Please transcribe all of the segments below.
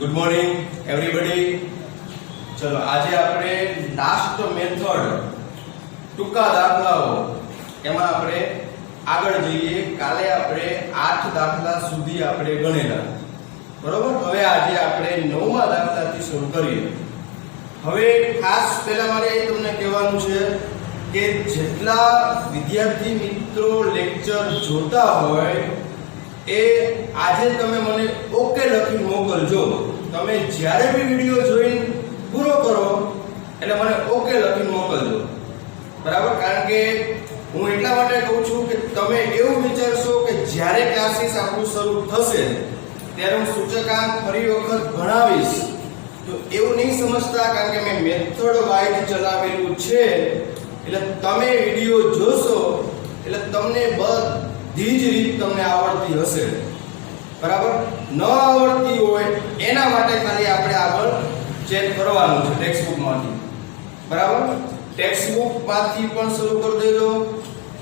Good morning everybody. ચલો આજે આપણે લાસ્ટ મેથડ ટૂંકા દાખલાઓ એમાં આપણે આગળ જઈએ. કાલે આપણે 8 દાખલા સુધી આપણે ગણેલા, બરોબર. હવે આજે આપણે 9મા દાખલાથી શરૂ કરીએ. હવે ખાસ પહેલા મારે તમને કહેવાનું છે કે જેટલા વિદ્યાર્થી મિત્રો લેક્ચર જોતા હોય એ આજે તમે મને ઓકે લખી મોકલજો. તમે જ્યારે બી વિડિયો જોઈને પૂરો કરો એટલે મને ઓકે લખીને મોકલજો, બરાબર. કારણ કે હું એટલા માટે કહું છું કે તમે એવું વિચારશો કે જ્યારે ક્લાસીસ આપણું શરૂ થશે ત્યારે હું સૂચકાંક ફરી વખત ભણાવીશ, તો એવું નહીં સમજતા. કારણ કે મેં મેથડ વાઇઝ ચલાવેલું છે એટલે તમે વિડિયો જોશો એટલે તમને બધી જ રીત તમને આવડતી હશે, બરાબર. ન આવડતી હોય એના માટે ખાલી આપણે આગળ ચેક કરવાનું છે ટેક્સ્ટ બુકમાંથી, બરાબર. ટેક્સ્ટ બુકમાંથી પણ શરૂ કરી દેજો,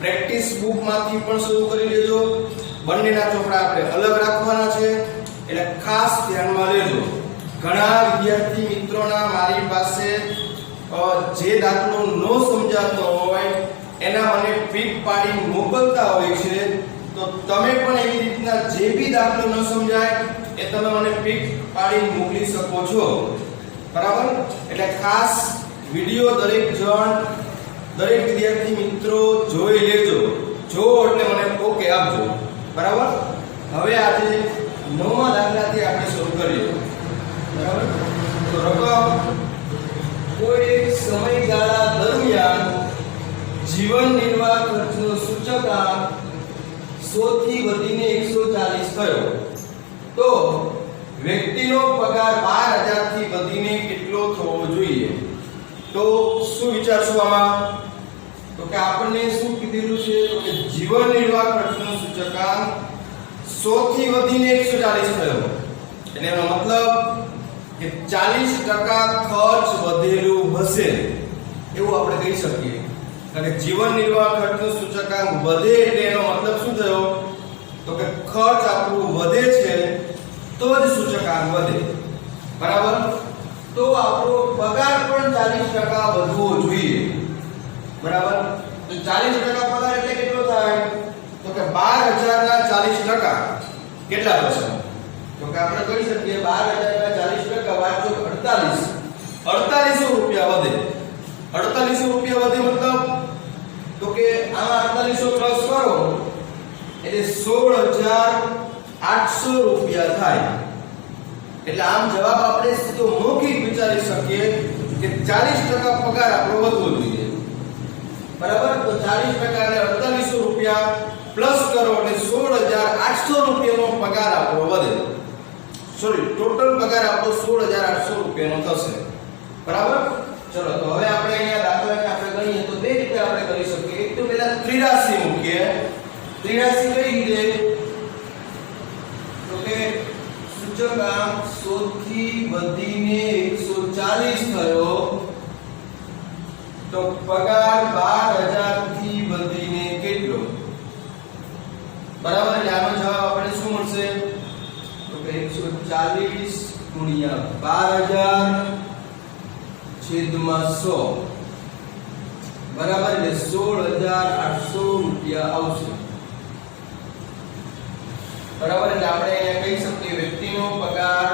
પ્રેક્ટિસ બુકમાંથી પણ શરૂ કરી દેજો. બંનેના ચોપડા આપણે અલગ રાખવાના છે એટલે ખાસ ધ્યાનમાં લેજો. ઘણા વિદ્યાર્થી મિત્રોના મારી પાસે જે દાખલો ન સમજાતો હોય એના મને પીક પાડી મોકલતા હોય છે, તો તમે પણ એવી રીતના જે બી દાખલો ન સમજાય એ તમે મને પીક પાડી મોકલી શકો છો, બરાબર. એટલે ખાસ વિડિયો દરેક વિદ્યાર્થી મિત્રો જોઈ લેજો. જો એટલે મને ઓકે આપજો, બરાબર. હવે આજે 9મા દાખલાથી આપણે શરૂ કરીએ, બરાબર. તો રકમ કોઈ એક સમયગાળા દરમિયાન જીવન નિર્વાહ ખર્ચનો સૂચકાંક 100 થી વધીને 140 થયો તો વ્યક્તિનો પગાર 12000 થી વધીને કેટલો થવો જોઈએ? તો શું વિચારશો આમાં? તો કે આપણને શું કીધેલું છે? તો કે જીવન નિર્વાહ ખર્ચનો સૂચકાંક 100 થી વધીને 140 થયો એટલે એનો મતલબ કે 40% ખર્ચ વધેલું હશે એવું આપણે કહી શકીએ. કારણ કે જીવન નિર્વાહ ખર્ચનો સૂચકાંક વધે એટલે એનો મતલબ શું થયો? તો કે ખર્ચ આપણું વધે છે તો જ સૂચકાંક વધે, બરાબર. તો આપણો પગાર પણ 40% વધવો જોઈએ, બરાબર. તો 40% પગાર એટલે કેટલો થાય? તો કે 12000 ના 40% કેટલા થશે? તો કે આપણે કહી શકીએ 12000 ના 40% વાંચો 4800 રૂપિયા વધે. 4800 રૂપિયા વધે મતલબ તો કે આમાં 4800 પ્લસ કરો એટલે 16800 રૂપિયા થાય. એટલે આમ જવાબ આપણે સીધો મૌખિક વિચારી શકીએ કે 40% પગાર આપણો વધવો જોઈએ, બરાબર. તો 40% એટલે 4800 રૂપિયા પ્લસ કરો એટલે 16800 રૂપિયાનો પગાર આપણો વધે. સોરી, ટોટલ પગાર આપણો 16800 રૂપિયાનો થશે, બરાબર. ચલો તો હવે આપણે અહીંયા દાખલાને આપણે ગણીએ તો બે રીતે આપણે કરી શકીએ. એક તો પહેલા ત્રિરાશિ મૂકીએ. ત્રિરાશિ કઈ રીતે? તો કે સૂચકાંક 100 થી વધીને 140 થયો તો પગાર 12000 થી વધીને કેટલો? બરાબર. એટલે આનો જવાબ આપણે શું મળશે? તો કે 140 ગુણ્યા 12000 છેદમાં 100, બરાબર. એટલે 16800 રૂપિયા આવશે, બરાબર. એટલે આપણે અહીંયા કહી શકીએ વ્યક્તિનો પગાર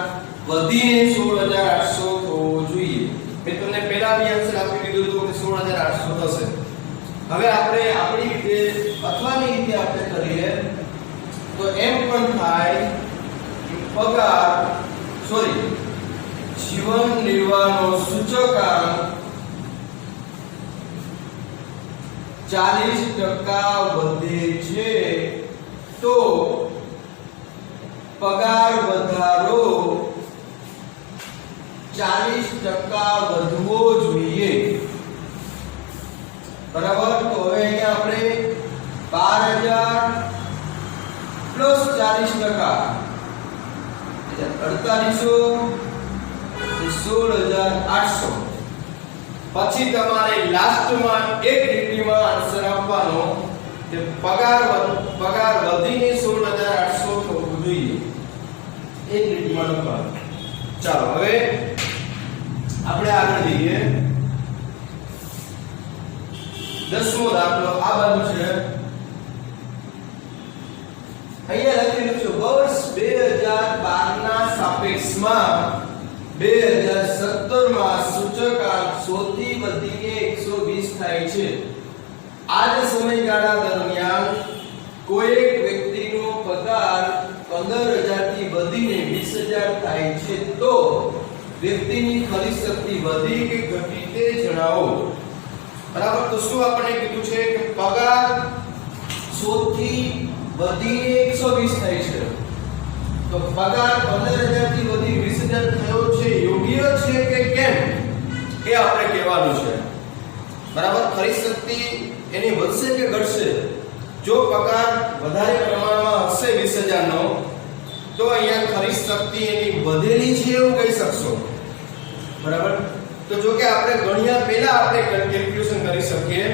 વધીને 16800 થવો જોઈએ. મેં તમને પહેલા બી આન્સર આપી દીધું હતું કે 16800 થશે. હવે આપણે આપણી રીતે અથવાની રીતે આપણે કરીએ તો એમ પણ થાય કે પગાર જીવન નિર્વાહનો સૂચકાંક 40% વધે છે તો પગાર વધારો 40% વધવો જોઈએ, બરાબર. તો હવે અહીંયા આપણે 12000 પ્લસ 40% એટલે 16800 પછી તમારે લાસ્ટમાં એક લીટીમાં આન્સર આપવાનો કે પગાર વધીને 16800 થવું જોઈએ. એક લીટીમાં લખવાનું. ચાલો હવે આપણે આગળ જઈએ 10મો દાખલો આ બાજુ છે અહીંયા લખેલું છે વર્ષ 2012 ના સાપેક્ષમાં 2017 માં સૂચકાંક 100 થી વધીને 120 થાય છે આ જ સમયગાળા દરમિયાન કોઈ એક વ્યક્તિનો પગાર 15000 થી વધીને 20000 થાય છે તો વ્યક્તિની ખરીદ શક્તિ વધી કે ઘટી તે જણાવો બરાબર તો શું આપણે કીધું છે કે પગાર 100 થી વધીને 120 થાય છે તો પગાર 15000 થી વધી 20000 થયો છે યોગ્ય છે કે કેમ એ આપણે કહેવાનું છે બરાબર ખરીદ શક્તિ એની વધશે કે ઘટશે જો પગાર વધારે પ્રમાણમાં હશે 20000 નો તો અહીંયા ખરીદ શક્તિ એની વધેલી છે એવું કહી શકશો બરાબર તો જો કે આપણે ગણ્યા પહેલા આપણે કેલ્ક્યુલેશન કરી શકીએ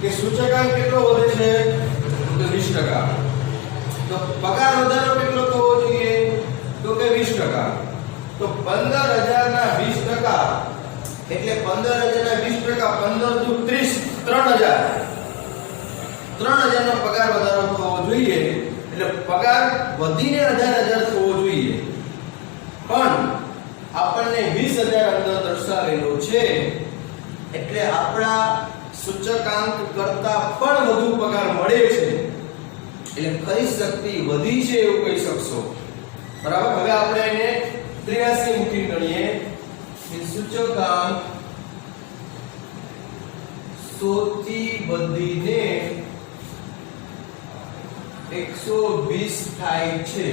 કે સૂચકાંક કેટલો વધે છે તો 20% તો પગાર વધારો કેટલો થવો જોઈએ તો કે 20% તો 15000 ના 20% એટલે 15000 ના 20% 15 દુ 30 3000 નો પગાર વધારો થવો જોઈએ એટલે પગાર વધીને 18000 થવો જોઈએ પણ આપણને 20000 અંદર દર્શાવેલો છે એટલે આપણા સૂચકાંક કરતા પણ વધુ પગાર મળે છે એટલે ખરીદ શક્તિ વધી છે એવું કહી શકશો બરાબર હવે આપણે એને 83 મૂકી ગણીએ કે સૂચકાંક 100 થી વધીને 120 થાય છે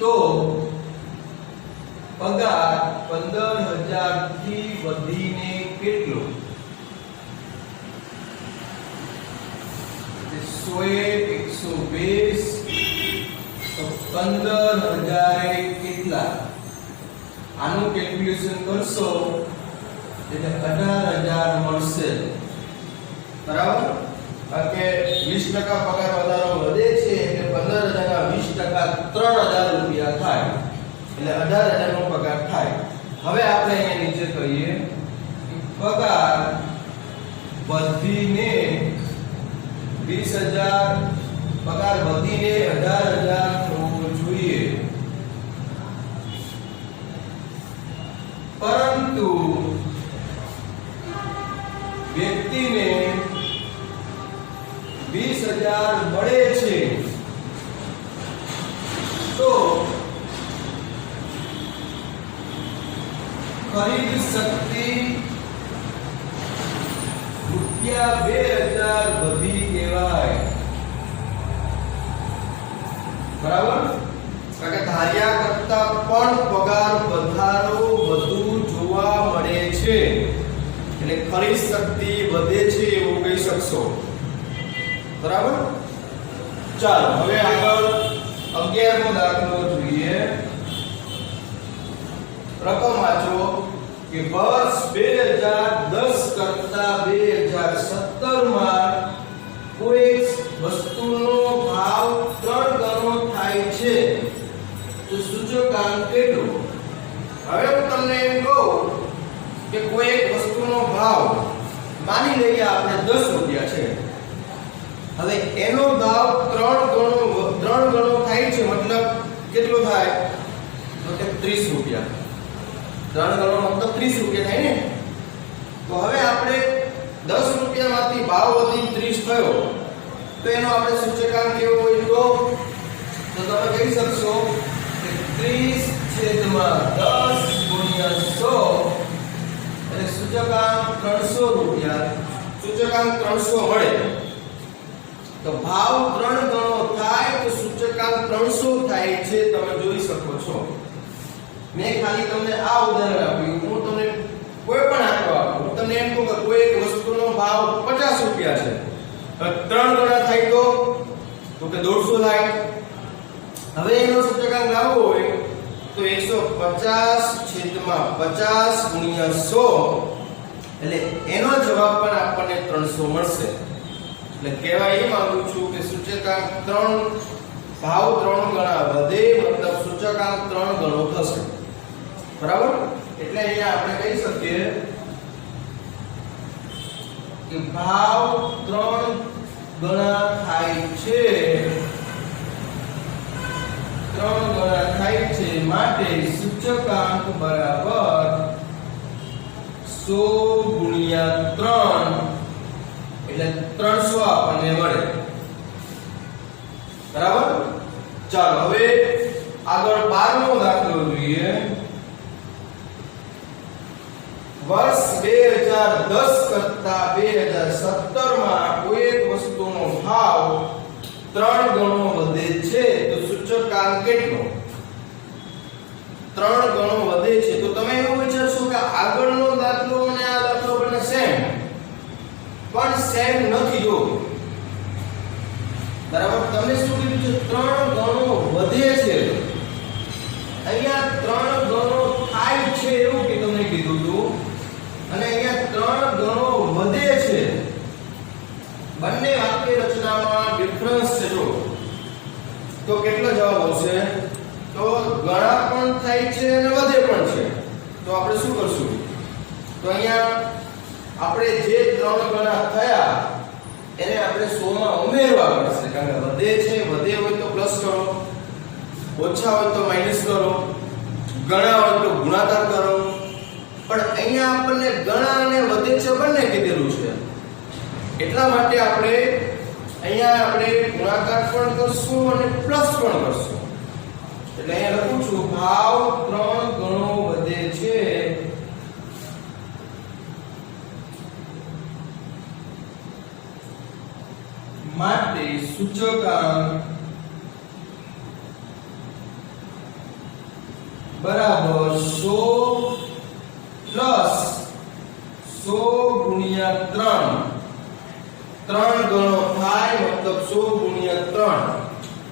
તો પગાર 15000 થી વધીને કેટલો 120 તો 15000 કેટલા આનું કેલ્ક્યુલેશન કરશો એટલે 18000 મળશે બરાબર કે 20% પગાર વધારો વધે છે એટલે 15000 ના 20% 3000 રૂપિયા થાય એટલે 18000 નો પગાર થાય હવે આપણે અહીંયા નીચે કહીએ કે પગાર વધીને 20000 પગાર વધીને 18000 થવો જોઈએ પરંતુ વ્યક્તિને 20000 મળે છે તો ખરીદ શક્તિ રૂપિયા 2000 વધી કહેવાય બરાબર કારણ કે ધાર્યા કરતા પણ પગાર વધારો વધુ જોવા મળે છે એટલે ખરીદ શક્તિ વધે છે એવું કહી શકશો બરાબર ચાલો હવે આગળ 11મો દાખલો જોઈએ રકમ વાંચો કે વર્ષ 2010 કરતા 2017 માં કોઈ વસ્તુનો ભાવ 3 ગણો થાય છે તો સૂચકાંક કેટલો હવે હું તમને એમ કહું કે કોઈ એક વસ્તુનો ભાવ માની લઈએ આપણે 10 રૂપિયા છે હવે એનો ભાવ 3 ગણો થાય છે મતલબ કેટલો થાય તો કે 30 રૂપિયા 3 ગણો મતલબ 30 રૂપિયા થાય ને તો હવે આપણે 10 રૂપિયામાંથી ભાવ વધી 30 થયો તો એનો આપણે સૂચકાંક કેવો હોય તો તમે કહી શકશો કે 30/10 * 100 એટલે સૂચકાંક 300 રૂપિયા સૂચકાંક 300 મળે તો ભાવ 3 ગણો થાય તો સૂચકાંક 300 થાય છે તમે જોઈ શકો છો મેં ખાલી તમને આ ઉદાહરણ આપ્યું હું તમને કોઈ પણ આંકડો આપું હું તમને એમ કહું કે કોઈ એક વસ્તુનો ભાવ 50 રૂપિયા છે 3 ગણા થાય તો કે 150 થાય હવે એનો સૂચકાંક લાવવો હોય તો 150/50 * 100 એટલે એનો જવાબ પણ આપણને 300 મળશે એટલે કહેવાય એ માંગુ છું કે સૂચકાંક 3 ભાવ 3 ગણા વધે મતલબ સૂચકાંક 3 ગણો થશે બરાબર એટલે અહીંયા આપણે કહી શકીએ કે ભાવ 3 ગણા થાય છે 3 ગણા થાય છે માટે સૂચકાંક બરાબર 100 ગુણ્યા 3 એટલે 300 આપણને મળે બરાબર ચાલો હવે આગળ 12મો દાખલો જોઈએ વર્ષ 2010 કરતા 2017 માં કોઈ એક વસ્તુનો ભાવ 3 ગણો વધે છે તો સૂચકાંક કેટલો 3 ગણો વધે છે તો તમે એવું વિચારશો કે આગળનો દાખલો અને આ દાખલો બંને સેમ પણ સેમ નથી જો બરાબર તમને શું કીધું છે 3 ગણો વધે છે અહીંયા 3 ગણો થાય છે એવું કે તમને કીધું હતું અને અહીંયા 3 ગણો વધે છે બંને વાક્ય રચનામાં ડિફરન્સ છે જો તો કેટલો જવાબ આવશે તો ગણા પણ થાય છે અને વધે પણ છે તો આપણે શું કરશું તો અહીંયા આપણે જે 3 ગણા થયા એને આપણે 100 માં ઉમેરવા પડશે કારણ કે વધે છે વધે હોય તો પ્લસ કરો ઓછા હોય તો માઈનસ કરો ગણા હોય તો ગુણાકાર કરો પણ અહીંયા આપણને ગણા અને વધે છે બંને કીધેલું છે એટલા માટે આપણે અહીંયા આપણે ગુણાકાર પણ કરશું અને પ્લસ પણ કરશું એટલે અહીંયા લખું છું ભાવ 3 ગણો વધે છે માટે સૂચકાંક બરાબર 100 પ્લસ 100 ગુણ્યા 3 3 ગણો થાય મતલબ 100 ગુણ્યા 3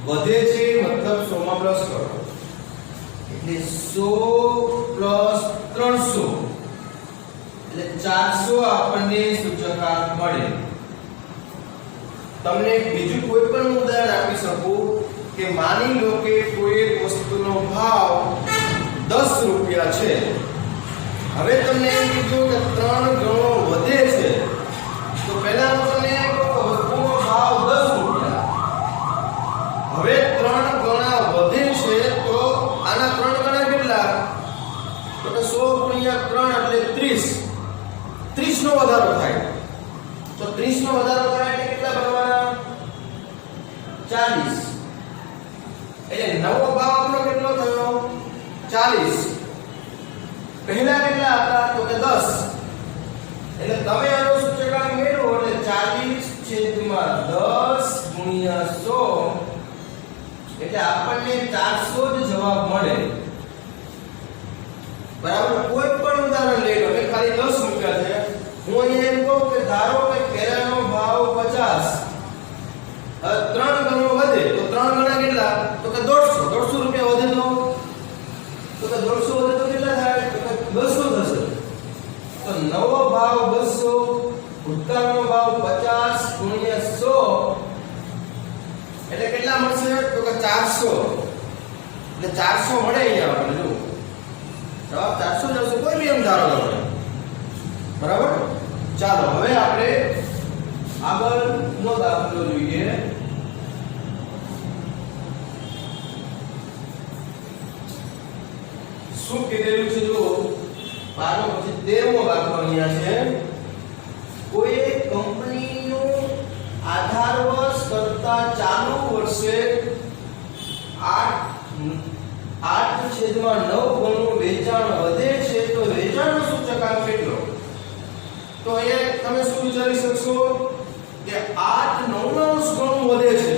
વધે છે મતલબ 100 માં પ્લસ કરો એટલે 100 પ્લસ 300 એટલે 400 આપણને સૂચકાંક મળે તમને બીજું કોઈ પણ ઉદાહરણ આપી શકું કે માની લો કે કોઈ એક વસ્તુનો ભાવ 10 રૂપિયા છે હવે તમને એમ કીધું કે 3 ગણો વધે છે તો પહેલા હું તમને એમ કહું કે વસ્તુનો ભાવ 10 રૂપિયા હવે 3 ગણા વધે છે તો આના 3 ગણા કેટલા તો કે 100 ગુણ્યા 3 એટલે 30 નો વધારો થાય તો 30 નો વધારો થાય એટલે કેટલા બનવાના 40 એટલે નવો ભાવ આપણો કેટલો થયો 40 પહેલા કેટલા હતા તો કે 10 એટલે તમે આનો સૂચકાંક મેળવો એટલે 40 છેદમાં 10 ગુણ્યા 100 એટલે આપણને 400 જ જવાબ મળે બરાબર કોઈ પણ ઉદાહરણ લઈ લો મેં ખાલી 10 મૂક્યા છે હું અહીંયા એમ કહું કે ધારો કે કેળાનો ભાવ 50 3 ગણો વધે તો 3 ગણા કેટલા તો કે 150 રૂપિયા વધે તો કે 150 વધે તો કેટલા થાય તો કે 200 થશે તો નવો ભાવ 200 ભૂતકાળનો ભાવ 50 ગુણ્યા 100 એટલે કેટલા મળશે તો કે 400 એટલે 400 મળે અહીંયા આપણે જો જવાબ 400 જશે કોઈ બી એમ ધારો તમે બરાબર ચાલો હવે આપણે આગળનો દાખલો જોઈએ શું કીધેલું છે જો 12 પછી 13મો દાખલો અહીંયા છે કોઈ એક કંપનીનું આધાર વર્ષ કરતા ચાલુ વર્ષે 8/9 ગણું વેચાણ વધે છે તો વેચાણનો સૂચકાંક કેટલો તો અહીંયા તમે શું વિચારી શકશો કે 8/9 ગણું વધે છે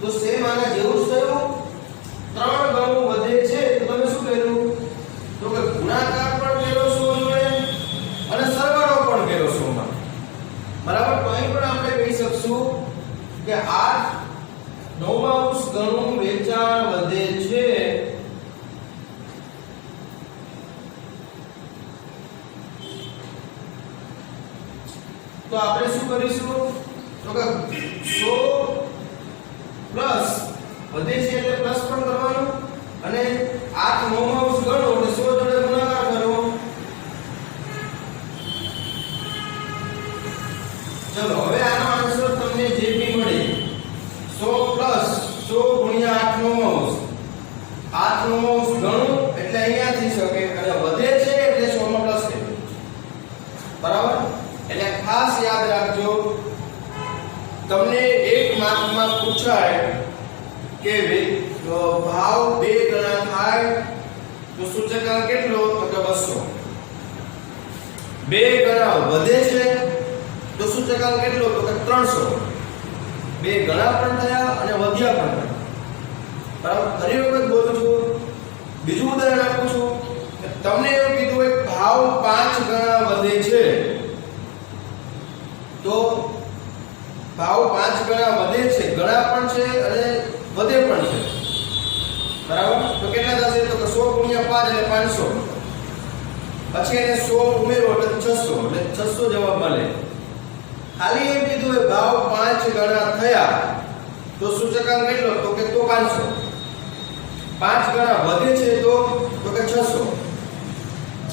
તો સેમ આના જેવું જ થયું 3 ગણું વધે છે તો તમે શું કર્યું તો કે ગુણાકાર પણ કર્યો 100 જોડે અને સરવાળો પણ કર્યો 100 માં બરાબર તો અહીં પણ આપણે કહી શકશું કે 8/9 ગણું વેચાણ વધે છે તો આપણે શું કરીશું તો કે 100 પ્લસ વધે છે એટલે પ્લસ પણ કરવાનું અને 8 9 ગણો એટલે 100 જોડે ગુણાકાર કરો. ચલો હવે આનો આન્સર તમને જે બી મળે 100 100 ગુણ્યા 8 9 ગણો એટલે અહીંયા થઈ શકે અને વધે છે એટલે 100 નો પ્લસ છે. બરાબર? એટલે ખાસ યાદ રાખજો તમને એક માર્કમાં પૂછાય કે ભાવ 2 ગણા થાય તો સૂચકાંક કેટલો તો કે 200. 2 ગણા વધે છે તો સૂચકાંક કેટલો તો કે 300. 2 ગણા પણ થયા અને વધ્યા પણ થયા. બરાબર? ફરી વખત બોલું છું. બીજું ઉદાહરણ આપું છું કે તમને એવું કીધું હોય ભાવ 5 ગણા વધે છે તો ભાવ 5 ગણા વધે છે, ગણા પણ છે અને વધે પણ છે. બરાબર? તો કેટલા થશે તો કે 100 ગુણ્યા 5 એટલે 500. પછી એને 100 ઉમેરો એટલે 600 એટલે 600 જવાબ મળે. ખાલી એમ કીધું હોય ભાવ 5 ગણા થયા તો સૂચકાંક કેટલો તો કે 500. 5 ગણા વધે છે તો કે 600.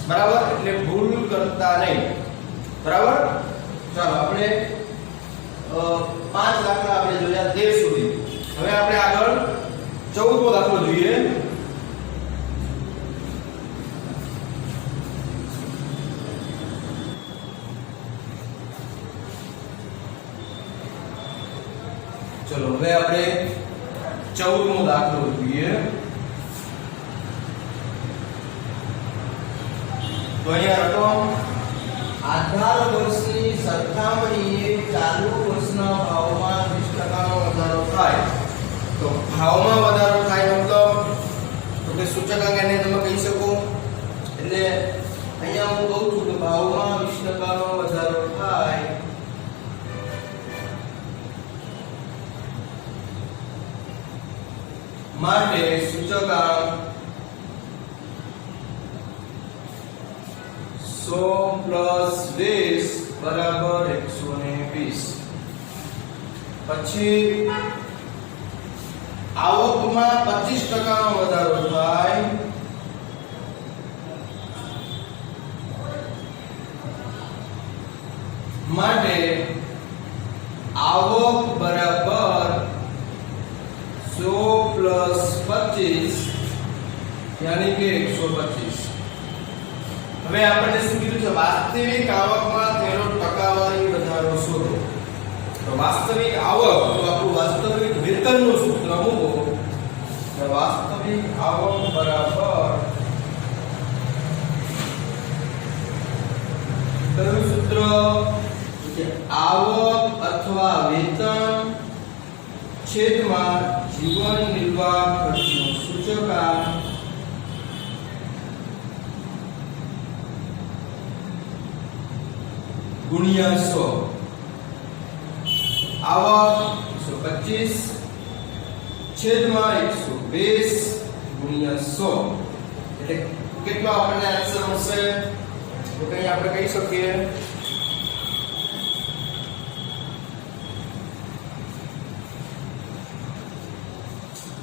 બરાબર? એટલે ભૂલ કરતા નહીં. બરાબર? ચાલો આપણે 5 દાખલા આપણે જોયા 13 સુધી. હવે આપણે આગળ 14મો દાખલો જોઈએ. ચલો હવે આપણે 14મો દાખલો જોઈએ. તો અહીંયા રકમ આધાર વર્ષની સરખામણીએ ચાલુ વર્ષના ભાવમાં 20% નો વધારો થાય. તો ભાવમાં વધારો થાય મતલબ તો કે સૂચકાંક એને તમે કહી શકો. એટલે અહીંયા હું કહું છું કે ભાવમાં 20% નો વધારો થાય માટે સૂચકાંક 100 પ્લસ 20 બરાબર 120. પછી આવકમાં 25% નો વધારો થાય માટે આવક બરાબર 100 પ્લસ 25 યાની કે 125. હવે આપણને શું કીધું છે વાસ્તવિક આવકમાં તેનો ટકાવારી વધારો શોધો. તો વાસ્તવિક આવક તો આપણું વાસ્તવિક વેતનનું સૂત્ર મૂકો. તો વાસ્તવિક આવક બરાબર કયું સૂત્ર કે આવક અથવા વેતન છેદમાં જીવન નિર્વાહ ખર્ચનો સૂચકાંક ગુણ્યા 100. આવક 125 છેદમાં 120 ગુણ્યા 100 એટલે કેટલો આપણને આન્સર મળશે તો કઈ આપણે કહી શકીએ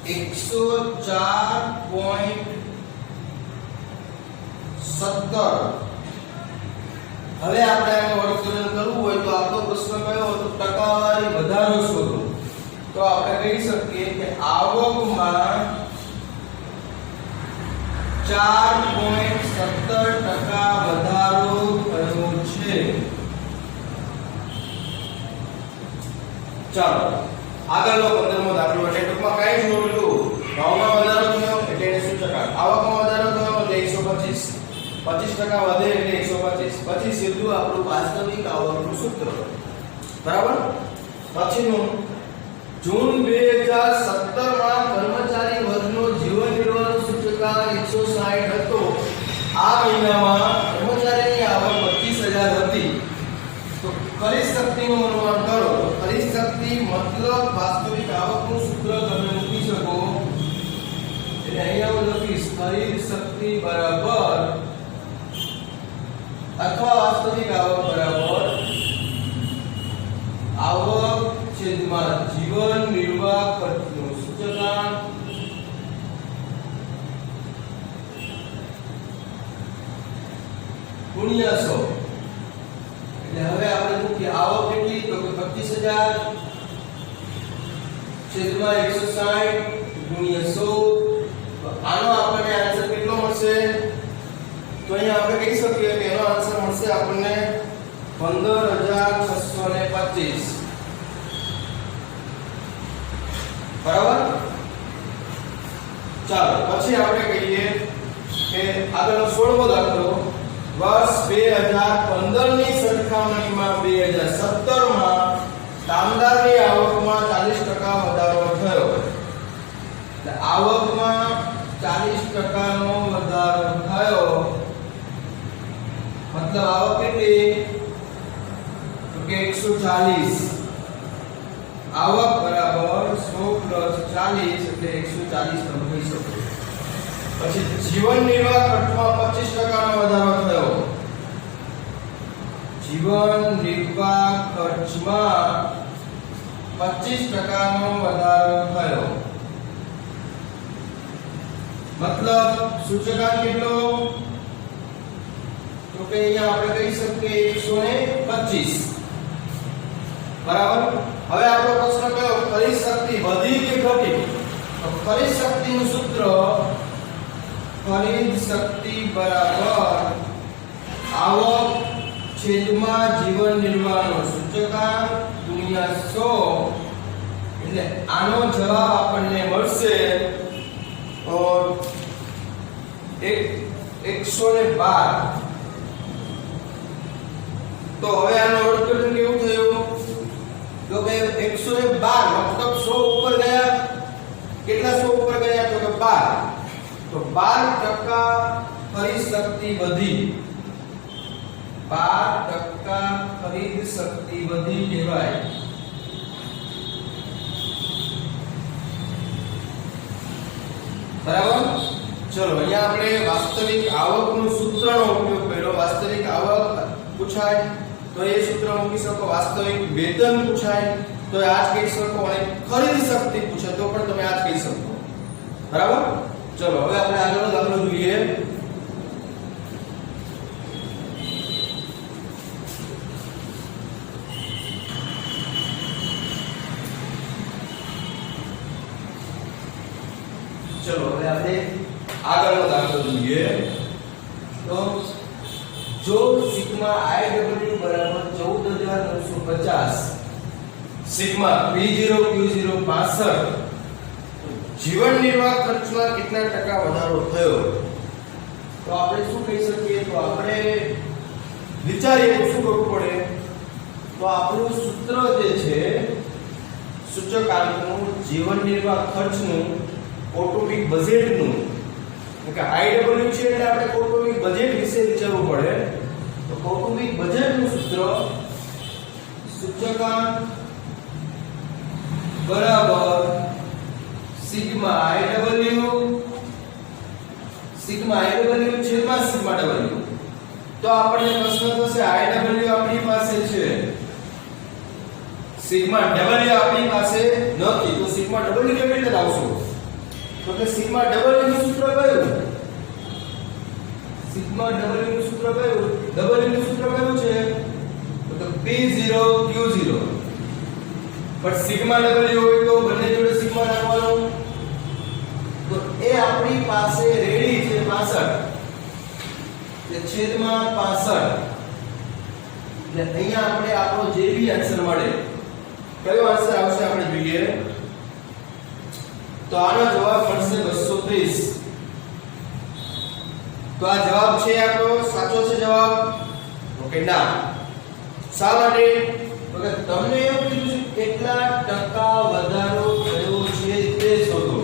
104.17. હવે આપણે આનું અર્થઘટન કરવું હોય તો આપણો પ્રશ્ન કયો હતો ટકાવારી વધારો શોધો. તો આપણે કહી શકીએ કે આવકમાં 4.17% વધારો થયો છે. ચાલો આગળનો 15મો દાખલો એટલે ટૂંકમાં કાઈ જ નહોતું. ભાવમાં વધારો થયો એટલે એને સૂચકાંક, આવકમાં વધારો થયો એટલે 125, 25% વધે એટલે 125. પછી સીધું આપણું વાસ્તવિક આવકનું સૂત્ર. બરાબર? પછીનું જૂન 2017 માં કર્મચારી વર્ગનો જીવન નિર્વાહ સૂચકાંક 160 હતો. આ મહિનામાં કર્મચારીની આવક 25000 હતી. તો ખરીદ શક્તિનું અનુમાન કરો. તો ખરીદ શક્તિ મતલબ વાસ્તવિક આવકનું સૂત્ર તમે મૂકી શકો. એટલે અહીંયા હું લખીશ ખરીદ શક્તિ બરાબર અથવા વાસ્તવિક આવક બરાબર આવક છેદમાં જીવન નિર્વાહ ખર્ચનો સૂચકાંક ગુણ્યા 100 એટલે હવે આપણે મૂકીએ આવક કેટલી તો કે 25000 છેદમાં 160 ગુણ્યા 100 તો આનો આપણને આન્સર કેટલો મળશે તો અહીંયા આપણે કહી શકીએ કે એનો આન્સર મળશે આપણને 15625 બરાબર ચાલો પછી આપણે કહીએ કે આગળનો 16મો દાખલો વર્ષ 2015 ની સરખામણીમાં 2017 માં કામદારની આવકમાં 40% વધારો થયો એટલે આવકમાં 40% નો વધારો થયો મતલબ આવક કેટલી તો કે 140 આવક બરાબર 100 + 40 એટલે 140 તમે કહી શકો પછી જીવન નિર્વાહ ખર્ચમાં 25% નો વધારો થયો જીવન નિર્વાહ ખર્ચમાં 25% નો વધારો થયો મતલબ સૂચકાંક કેટલો તો કે અહીંયા આપણે કહી શકીએ 125 બરાબર હવે આપણો પ્રશ્ન કયો ખરીદ શક્તિ વધી કે ઘટી તો ખરીદ શક્તિનું સૂત્ર ખરીદ શક્તિ બરાબર આવક છેદમાં જીવન નિર્વાહનો સૂચકાંક ગુણ્યા 100 એટલે આનો જવાબ આપણને મળશે તો 112 તો હવે આનો અર્થઘટન કેવું થયું તો કે 112 મતલબ 100 ઉપર ગયા કેટલા 100 ઉપર ગયા તો કે 12 તો 12% ખરીદ શક્તિ વધી 12% ખરીદ શક્તિ વધી કહેવાય બરાબર ચલો અહીંયા આપણે વાસ્તવિક આવકનું સૂત્રનો ઉપયોગ કર્યો વાસ્તવિક આવક પૂછાય તો એ સૂત્ર મૂકી શકો વાસ્તવિક વેતન પૂછાય તો આ જ કહી શકો અને ખરીદ શક્તિ પૂછે તો પણ તમે આ જ કહી શકો બરાબર ચલો હવે આપણે આગળનો દાખલો જોઈએ ચલો હવે આપણે આગળનો દાખલો જોઈએ તો જો સિગ્મા IW બરાબર 14950 સિગ્મા P0 Q0 65 જીવન નિર્વાહ ખર્ચમાં કેટલા ટકા વધારો થયો તો આપણે શું કહી શકીએ તો આપણે વિચારીએ તો શું કરવું પડે તો આપણું સૂત્ર જે છે સૂચકાંકનું જીવન નિર્વાહ ખર્ચનું કૌટુંબિક બજેટનું કે IW છે એટલે આપણે કૌટુંબિક બજેટ વિશે વિચારવું પડે તો કૌટુંબિક બજેટનું સૂત્ર સૂચકાંક બરાબર સિગ્મા IW છેદમાં સિગ્મા W તો આપણને પ્રશ્ન થશે IW આપણી પાસે છે સિગ્મા W આપણી પાસે નથી તો સિગ્મા W કેવી રીતે લાવશો તો કે સિગ્મા W નું સૂત્ર કયું સિગ્મા W નું સૂત્ર કયું W નું સૂત્ર કયું છે તો P0 Q0 પણ સિગ્મા W હોય તો બંને જોડે સિગ્મા નાખવાનો તો એ આપણી પાસે રેડી છે 65 એટલે છેદમાં 65 એટલે અહીંયા આપણે આપણો જે બી આન્સર મળે કયો આન્સર આવશે આપણે જોઈએ તો આનો જવાબ મળશે 230 તો આ જવાબ છે આપણો સાચો છે જવાબ ઓકે ના શા માટે તો કે તમને એવું કીધું છે કેટલા ટકા વધારો થયો છે તે શોધો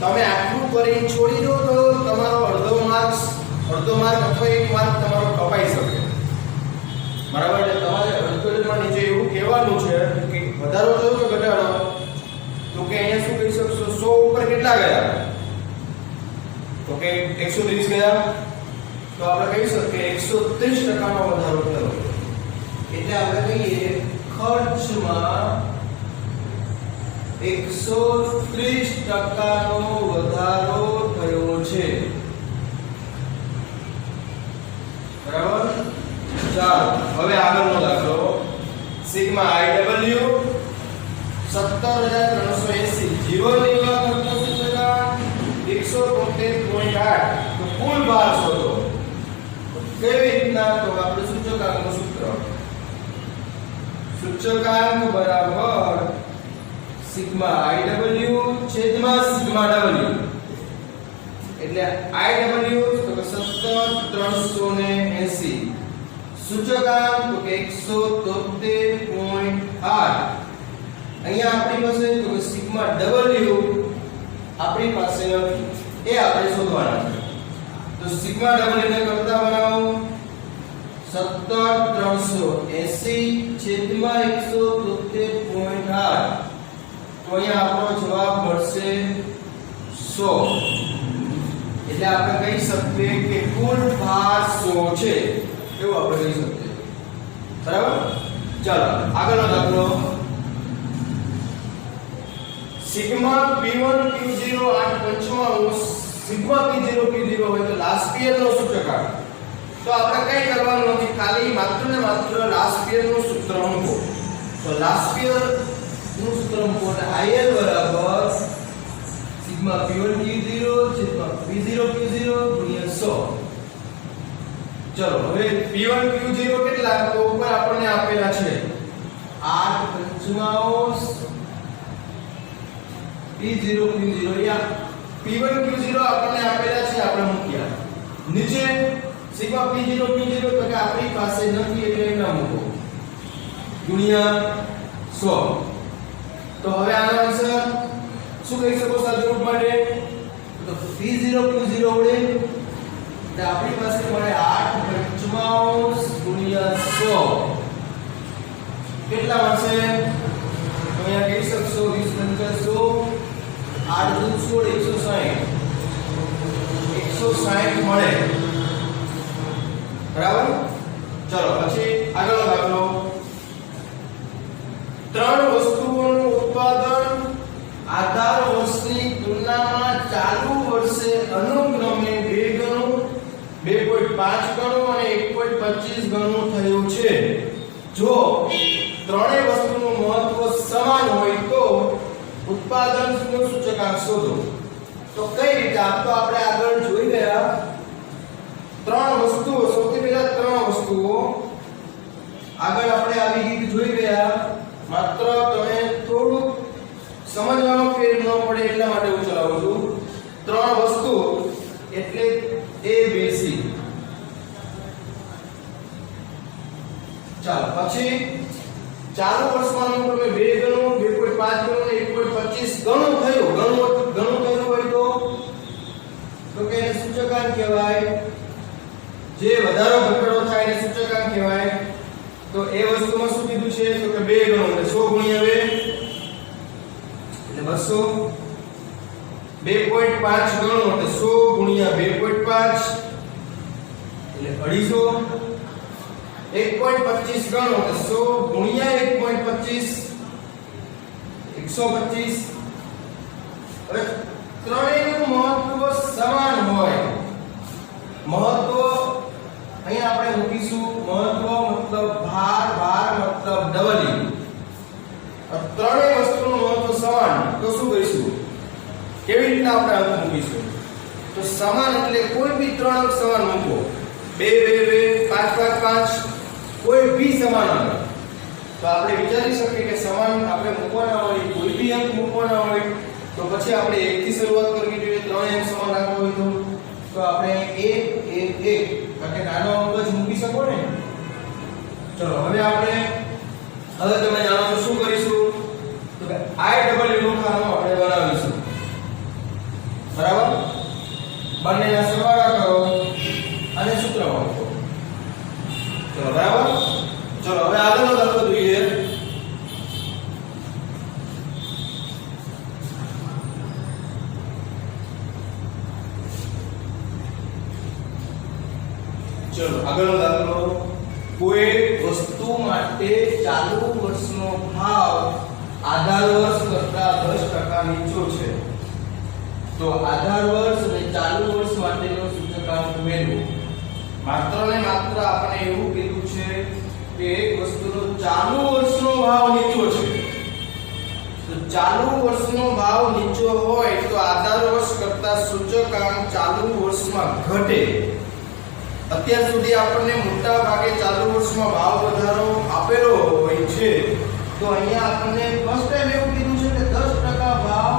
તમે આટલું કરીને છોડી દો તો તમારો અડધો માર્ક અથવા 1 માર્ક તમારો કપાઈ શકે બરાબર એટલે તમારે અર્થઘટનમાં નીચે એવું કહેવાનું છે કે વધારો થયો કે ઘટાડો તો કે અહીંયા શું કહી શકશો 100 ઉપર કેટલા ગયા તો કે 130 ગયા તો આપણે કહી શકીએ 130% નો વધારો થયો એટલે આપણે કહીએ ખર્ચમાં 130% નો વધારો થયો છે બરાબર આગળનો દાખલો સિગ્મા IW 17380 જીવનની વાતનો સૂચકાંક 173.8 તો કુલ ભાર શોધો. કેવી રીતના? તો આપણે સૂચકાંકનું સૂચકાંક બરાબર સિગ્મા IW છેદમાં સિગ્મા W એટલે IW તો 17380 સૂચકાંક તો કે 173.8 અહીંયા આપણી પાસે તો કે સિગ્મા W આપણી પાસે નથી એ આપણે શોધવાના છે. તો સિગ્મા W ને કરતા બનાવો 17380 છેદમાં 173.8 તો અહીંયા આપણો જવાબ મળશે 100. એટલે આપણે કહી શકીએ કે કુલ ભાર 100 છે એવું આપણે કહી શકીએ. બરાબર? ચાલો આગળનો દાખલો sigma P1 Q0 895 sigma P0 Q0 હોય તો લાસ્ટ પિયર નો સૂચકાંક. તો આપણે કઈ કરવાનું નથી, ખાલી માત્ર ને માત્ર લાસ્ટ પિયર નું સૂત્ર મૂકો. તો લાસ્ટ પિયર નું સૂત્ર મૂકો એટલે IL બરાબર sigma P1 Q0 sigma P0 Q0 ગુણ્યા 100. ચલો હવે P1 Q0 કેટલા? તો ઉપર આપણને આપેલા છે 895 P0 Q0 યા P1 Q0 આપણને આપેલા છે, આપણે મૂક્યા. નીચે સિગ્મા P0 Q0 તો કે આપણી પાસે નથી એટલે એના મૂકો ગુણ્યા 100. તો હવે આનો આન્સર શું કહી શકો સાદુરૂપ માટે? તો P0 Q0 વડે એટલે આપણી પાસે મળે 895 ગુણ્યા 100 કેટલા મળશે? તો અહીંયા કહી શકશો 20 × 100 8 × 160 મળે. બરાબર? ચલો પછી આગળનો દાખલો ત્રણ વસ્તુઓનું ઉત્પાદન આધાર વર્ષની તુલનામાં ચાલુ વર્ષે અનુક્રમે 2 ગણું 2.5 ગણું અને 1.25 ગણું થયું છે. જો ત્રણેય વસ્તુનું મહત્વ સમાન હોય તો ઉત્પાદનનું સૂચકાંક શોધો. તો કઈ રીતે? આમ તો આપણે આગળ જોઈ ગયા ત્રણ વસ્તુઓ. સૌથી પહેલા ત્રણ વસ્તુઓ આગળ આપણે આવી રીત જોઈ ગયા, માત્ર તમે થોડું સમજવામાં ફેર ન પડે એટલા માટે હું ચલાવું છું. ત્રણ વસ્તુ એટલે ABC. ચાલો પછી ચાલુ વર્ષમાં અનુક્રમે 2 ગણું 2.5 ગણું અને 1.25 ગણું થયું. ગણું થયું હોય તો કે એને સૂચકાંક કહેવાય. જે વધારો ઘટાડો થાય એને સૂચકાંક કહેવાય. તો એ વસ્તુમાં શું કીધું છે? તો કે 2 ગણું એટલે 100 ગુણ્યા 2 એટલે 200. 2.5 ગણું એટલે 100 ગુણ્યા 2.5 એટલે 250. 1.25 ગણું એટલે 100 ગુણ્યા 1.25 125. હવે ત્રણેયનું મહત્વ સમાન હોય. મહત્વ અહીંયા આપણે મૂકીશું મહત્વ મતલબ ભાર, ભાર મતલબ W. ત્રણેય વસ્તુનું મહત્વ સમાન તો શું કહીશું? કેવી રીતના આપણે અંક મૂકીશું? તો સમાન એટલે કોઈ બી ત્રણ અંક સમાન મૂકો. 2 2 2 5 5 5 કોઈ બી સમાન અંક. તો આપણે વિચારી શકીએ કે સમાન આપણે મૂકવાના હોય, કોઈ બી અંક મૂકવાના હોય તો પછી આપણે 1 થી શરૂઆત કરવી જોઈએ. ત્રણેય અંક સમાન રાખવા હોય તો આપણે 1 1 1 કારણ કે નાનો અંક જ મૂકી શકો ને. ચલો હવે તમે જાણો છો શું કરીશું? તો કે IW નું ખાનું આપણે બનાવીશું. બરાબર? બંનેના સરવાળા કરો અને સૂત્રમાં મૂકો. ચલો બરાબર? ચલો હવે આગળનો દાખલો જોઈએ. ચલો આગળનો દાખલો કોઈ વસ્તુ માટે ચાલુ વર્ષનો ભાવ આધાર વર્ષ કરતા 10% નીચો છે. તો આધાર વર્ષ અને ચાલુ વર્ષ માટેનો સૂચકાંક મેળવો. માત્ર ને માત્ર આપણે એવું કીધું છે કે એક વસ્તુનો ચાલુ વર્ષનો ભાવ નીચો છે, તો ચાલુ વર્ષનો ભાવ નીચો હોય તો આધાર વર્ષ કરતા સૂચકાંક ચાલુ વર્ષમાં ઘટે. અત્યાર સુધી આપણને મોટા ભાગે ચાલુ વર્ષમાં ભાવ વધારો આપેલો હોય છે, તો અહીંયા આપણને ફર્સ્ટ ટાઈમ એવું કીધું છે કે 10% ભાવ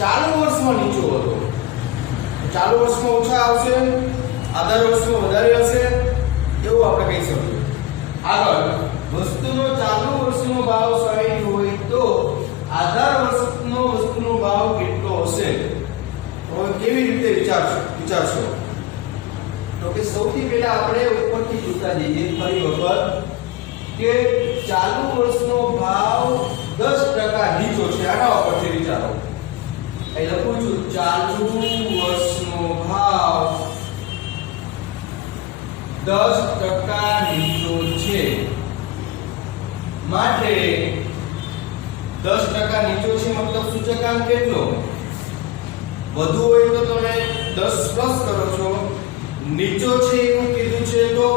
ચાલુ વર્ષમાં નીચો હતો. ચાલુ વર્ષમાં ઓછા આવશે, આધાર વર્ષમાં વધારે હશે, એવું આપણે કહી શકીએ. આગળ વસ્તુનો ચાલુ વર્ષનો ભાવ 60 હોય તો આધાર વસ્તુનો ભાવ કેટલો હશે? હવે કેવી રીતે વિચારશો? તો કે સૌથી પહેલા આપણે ઉપરથી જોતા જઈએ ફરી વખત કે ચાલુ વર્ષનો ભાવ 10% નીચો છે. આના ઉપરથી વિચારો. અહીં લખું છું ચાલુ વર્ષનો ભાવ 10% નીચો છે, માટે 10% નીચો છે મતલબ સૂચકાંક કેટલો? વધુ હોય તો તમે 10 પ્લસ કરો છો, નીચો છે એવું કીધું છે તો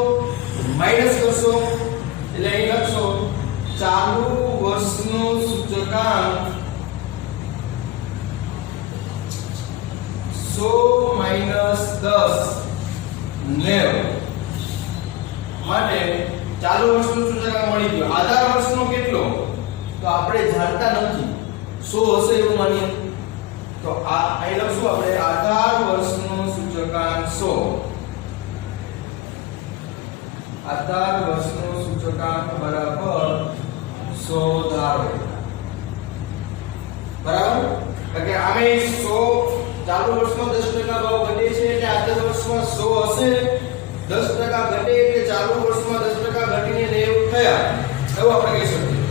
માઈનસ કરશો. એટલે અહીં લખશો ચાલુ વર્ષનો સૂચકાંક 100 માઈનસ 10 90, માટે ચાલુ વર્ષનું સૂચકાંક મળી ગયું. આધાર વર્ષનો કેટલો તો આપણે જાણતા નથી, 100 હશે એવું માનીએ તો આ અહીં લખશું આપણે આધાર વર્ષનો સૂચકાંક 100. આધાર વર્ષનો સૂચકાંક બરાબર 100 ધારો. બરાબર? એટલે આમે 100 ચાલુ વર્ષમાં 10% ભાવ ઘટે છે એટલે આધાર વર્ષમાં 100 હશે. 10% ઘટે એટલે ચાલુ વર્ષમાં 10% ઘટીને 90 થયા, એવું આપણે કહી શકીએ.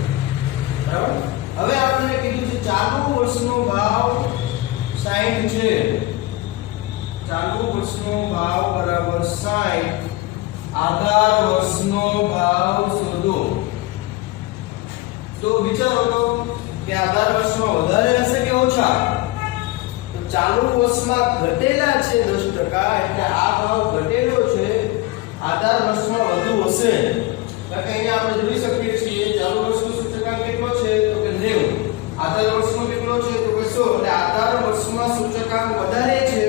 બરાબર? હવે આપણે કીધું છે ચાલુ વર્ષનો ભાવ 60 છે. ચાલુ વર્ષનો ભાવ બરાબર 60. આધાર વર્ષનો ભાવ શોધો. તો વિચારો તો કે આધાર વર્ષમાં વધારે હશે કે ઓછા? તો ચાલુ વર્ષમાં ઘટેલા છે 10%, એટલે આ ભાવ ઘટેલો છે. આધાર વર્ષમાં વધુ હશે, કારણ કે અહીંયા આપણે જોઈ શકીએ છીએ ચાલુ વર્ષનો સૂચકાંક કેટલો છે તો કે 90. આધાર વર્ષમાં કેટલો છે તો કે 100. એટલે આધાર વર્ષમાં સૂચકાંક વધારે છે,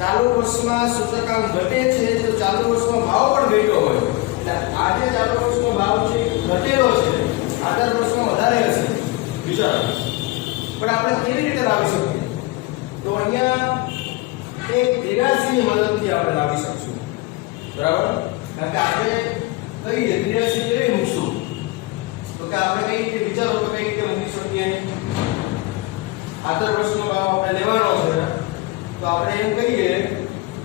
ચાલુ વર્ષમાં સૂચકાંક ઘટે છે, તો ચાલુ વર્ષમાં ભાવ પણ ઘટ્યો હોય. એટલે આ જે ચાલુ વર્ષનો ભાવ છે ઘટેલો છે, આધાર વર્ષમાં વધારે હશે. વિચારો પણ આપણે કેવી રીતે લાવી શકીએ? તો અહીંયા એક 83 ની મદદથી આપણે લાવી શકશું. બરાબર? કારણ કે આપણે કઈ 83 કેવી મૂકશું? તો કે આપણે કઈ રીતે વિચારો તો કઈ રીતે મૂકી શકીએ? આધાર વર્ષનો ભાવ આપણે લેવાનો છે, તો આપણે એમ કહીએ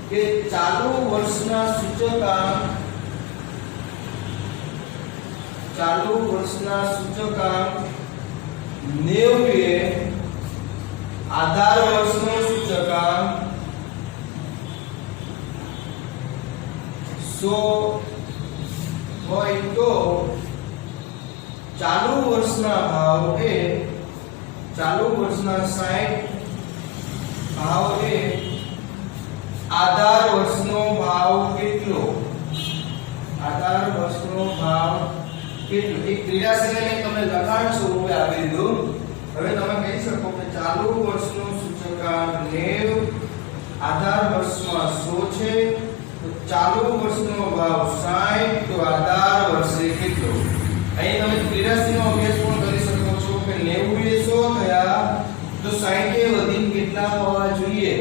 કે ચાલુ વર્ષના સૂચકાંક 90 એ આધાર વર્ષનો સૂચકાંક 100 હોય તો ચાલુ વર્ષના ભાવ એ ચાલુ વર્ષના 60 ભાવ એ આધાર વર્ષનો ભાવ કેટલો? આધાર વર્ષનો ભાવ કેટલો? એક 83 ને તમે લખાણ સ્વરૂપે આપી દીધું. હવે તમે કહી શકો કે ચાલુ વર્ષનો સૂચકાંક 90, આધાર વર્ષમાં 100 છે, તો ચાલુ વર્ષનો ભાવ 60, તો આધાર વર્ષે કેટલો? અહીં તમે 83 નો અભ્યાસ પણ કરી શકો છો કે 90 એ 100 થયા, તો 60 એ વધીને કેટલા હોવા જોઈએ?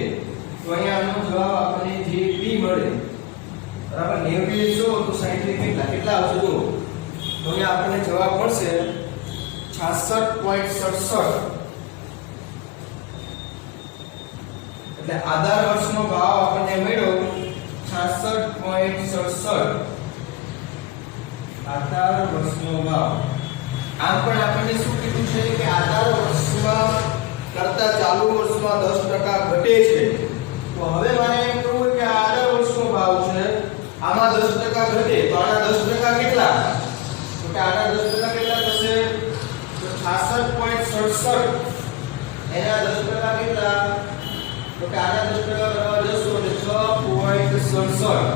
તો અહીંયા આનો જવાબ આપણને જે બી મળે. બરાબર? 90 એ 100 તો 60 એ કેટલા આવશે? જો તો અહીંયા આપણને જવાબ મળશે 66.67. એટલે આધાર વર્ષનો ભાવ આપણને મળ્યો 66.67. આધાર વર્ષનો ભાવ. આમ પણ આપણને શું કીધું છે કે આધાર વર્ષમાં કરતા ચાલુ વર્ષમાં 10% ઘટે છે. તો હવે મારે એમ કહું કે આધાર વર્ષનો ભાવ છે, આમાં 10% ઘટે તો આના 10% કેટલા? તો કે આના 10% કેટલા થશે? તો 66.67. એના 10% કેટલા? તો કે આના 10% કરવા જશો એટલે 6.67.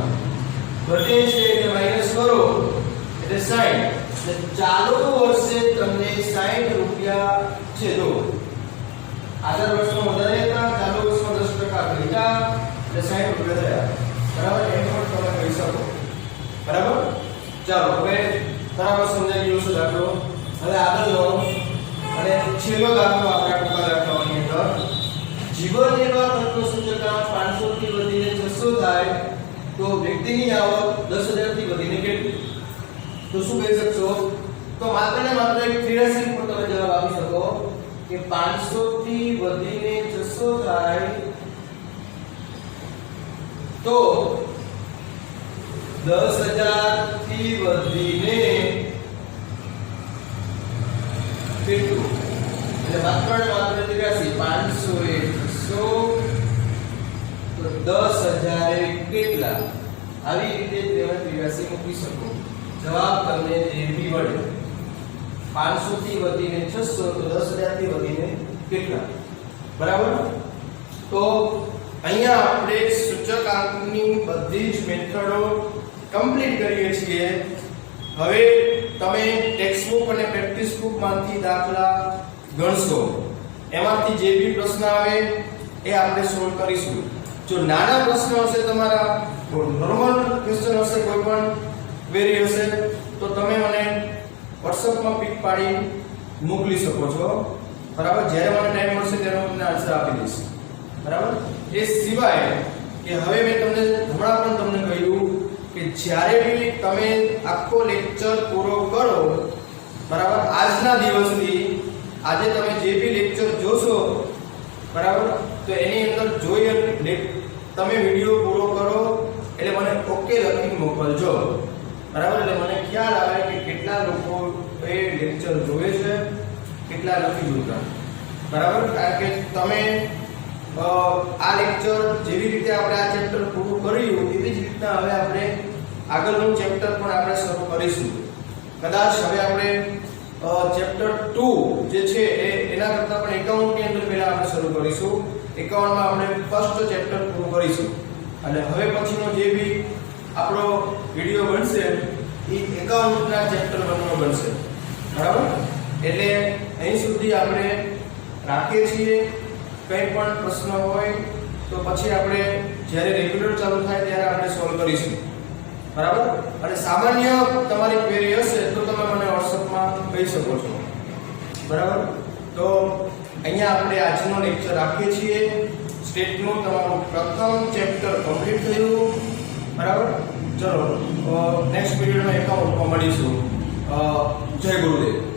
ઘટે છે એટલે માઈનસ કરો એટલે 60 એટલે ચાલુ વર્ષે તમને 60 રૂપિયા છે જો આગળ વર્ષમાં વધારે હતા ચાલુ વર્ષમાં 10% ઘટ્યા એટલે 60 રૂપિયા થયા બરાબર એમ પણ તમે કહી શકો બરાબર ચાલો હવે બરાબર સમજાઈ ગયો છે દાખલો હવે આગળનો અને છેલ્લો દાખલો આપણે ટૂંકા દાખલાની અંદર જીવન નિર્વાહ ખર્ચનો સૂચકાંક 500 થી વધીને 600 થાય તો વ્યક્તિની આવક 10000 થી વધીને કેટલી તો શું કહી શકશો તો માત્ર ને માત્ર એક ક્રિયાશીલ પર તમે જવાબ આપી શકો કે 500 થી વધીને 600 થાય તો 10000 થી વધીને કેટલું એટલે માત્ર ને માત્ર 83 500 એ 600 તો 10000 એ કેટલા આવી રીતે તમે 83 મૂકી શકો જવાબ તમને જે બી મળે 500 થી વધીને 600 તો 10000 થી વધીને કેટલા બરાબર તો અહીંયા આપણે સૂચકાંકની બધી જ મેથડો કમ્પ્લીટ કરીએ છીએ હવે તમે ટેક્સ્ટ બુક અને પ્રેક્ટિસ બુક માંથી દાખલા ગણશો એમાંથી જે બી પ્રશ્ન આવે એ આપણે સોલ્વ કરીશું જો નાના પ્રશ્નો હશે તમારા નોર્મલ ક્વેશ્ચન હશે કોઈ પણ વેરી હશે તો તમે મને WhatsApp માં પિક પાડી મોકલી શકો છો બરાબર જ્યારે મને ટાઈમ મળશે ત્યારે હું તમને આન્સર આપી દઈશ બરાબર એ સિવાય કે હવે મેં તમને હમણાં પણ તમને કહ્યું કે જ્યારે બી તમે આખો લેક્ચર પૂરો કરો બરાબર આજના દિવસથી આજે તમે જે બી લેક્ચર જોશો બરાબર તો એની અંદર જોઈ તમે વિડિયો પૂરો કરો એટલે મને ઓકે લખીને મોકલજો બરાબર એટલે મને ખ્યાલ આવે કે કેટલા લોકો એ લેક્ચર જોવે છે કેટલા નથી જોતા બરાબર કારણ કે તમે આ લેક્ચર જેવી રીતે આપણે આ ચેપ્ટર પૂરું કર્યું એવી જ રીતના હવે આપણે આગળનું ચેપ્ટર પણ આપણે શરૂ કરીશું કદાચ હવે આપણે ચેપ્ટર 2 જે છે એના કરતાં પણ એકાઉન્ટની અંદર પહેલા આપણે શરૂ કરીશું એકાઉન્ટમાં આપણે ફર્સ્ટ ચેપ્ટર પૂરું કરીશું અને હવે પછીનો જે બી આપણો વિડિયો બનશે એ એકાઉન્ટના ચેપ્ટર 1 નો બનશે બરાબર એટલે અહીં સુધી આપણે રાખીએ છીએ કંઈ પણ પ્રશ્ન હોય તો પછી આપણે જ્યારે રેગ્યુલર ચાલુ થાય ત્યારે આપણે સોલ્વ કરીશું બરાબર અને સામાન્ય તમારી ક્વેરી હશે તો તમે મને WhatsApp માં કહી શકો છો બરાબર તો અહીંયા આપણે આજનો લેક્ચર રાખીએ છીએ સ્ટેટનું તમારું પ્રથમ ચેપ્ટર કમ્પ્લીટ થયું બરાબર ચલો નેક્સ્ટ પીરિયડમાં એકાઉન્ટમાં મળીશું જય ગુરુદેવ